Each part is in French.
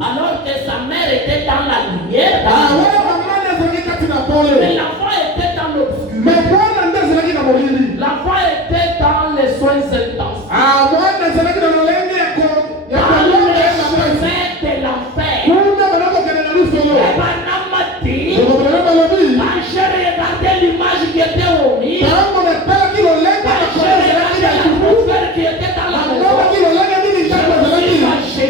Alors que sa mère était dans la lumière, mais l'enfant était dans l'obscurité. L'enfant était dans les soins intenses. Dans le chemin de l'enfer. Quand j'ai regardé l'image qui était au mur, quand j'ai regardé l'atmosphère qui était dans la maison, j'ai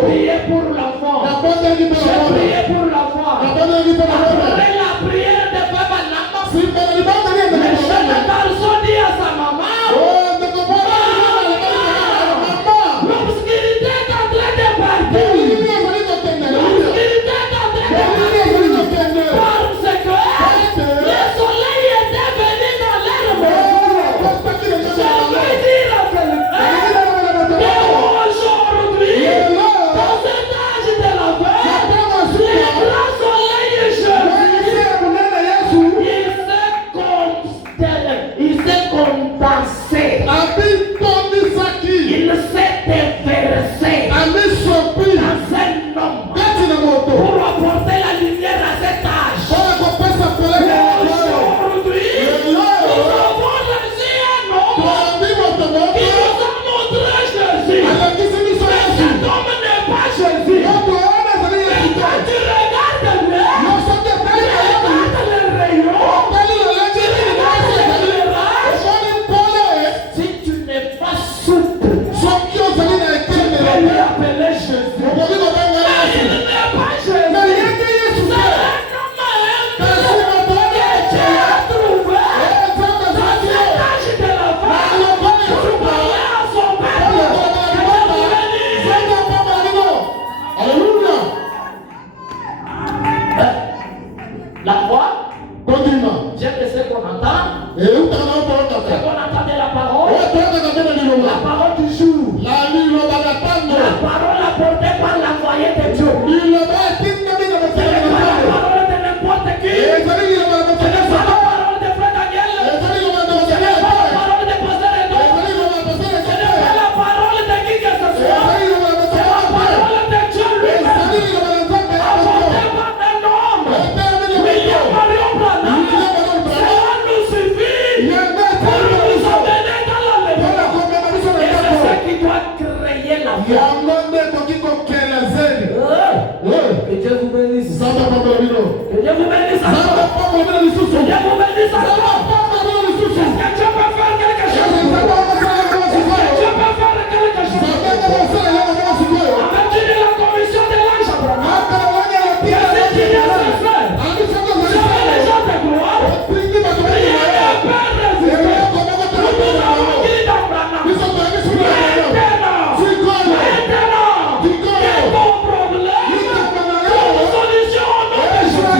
prié pour l'enfant. J'ai prié pour l'enfant. Après la prière de Papa Nama, le chef de garçon dit à sa maman, l'obscurité est en train de partir. L'obscurité est en train de partir. Parce que le soleil était venu dans l'air maison. Je veux dire à quelqu'un qu'aujourd'hui, dans cet âge de la vie, le grand soleil est Jésus. Il s'est condensé. Il s'est déversé dans un homme pour apporter la lumière à cet âge. Aujourd'hui, nous avons reçu un homme qui nous a montré Jésus. Mais cet homme n'est pas Jésus. Mais quand tu regardes bien, tu regardes le rayon, tu regardes l'éclairage, si tu n'es pas souple, tu peux lui appeler Jésus. Mais il n'est pas Jésus. C'est un homme humble que Dieu a trouvé dans cet âge de la vie pour parler à son peuple. La foi, j'aime ce qu'on entend. C'est qu'on entendait la parole du jour. La parole apportée par l'envoyé de Dieu. Ce n'est pas la parole de n'importe qui. Ce n'est pas la parole de Frère Daniel. Ce n'est pas la parole de Pasteur Edo. Ce n'est pas la parole de qui que ce soit. C'est la parole de Dieu lui-même. Apportée par un homme. William Marion Branham. Cela nous suffit pour nous amener dans la lumière. Et c'est ce qui doit créer la foi. Que Dieu vous bénisse. Que Dieu vous bénisse encore. Que Dieu vous bénisse encore. Est-ce que Dieu peut faire quelque chose? Est-ce que Dieu peut faire quelque chose? Avec la commission de l'ange Abraham. Qu'est-ce qu'il y a à faire? Je vais les gens de gloire. Rien ne peut résister. Nous avons dit d'Abraham. Maintenant. Quel bon problème? Quelle solution au nom de Jésus?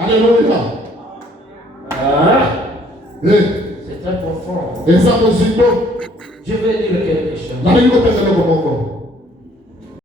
Alléluia. C'est très profond. Et ça, Je vais dire quelque chose. la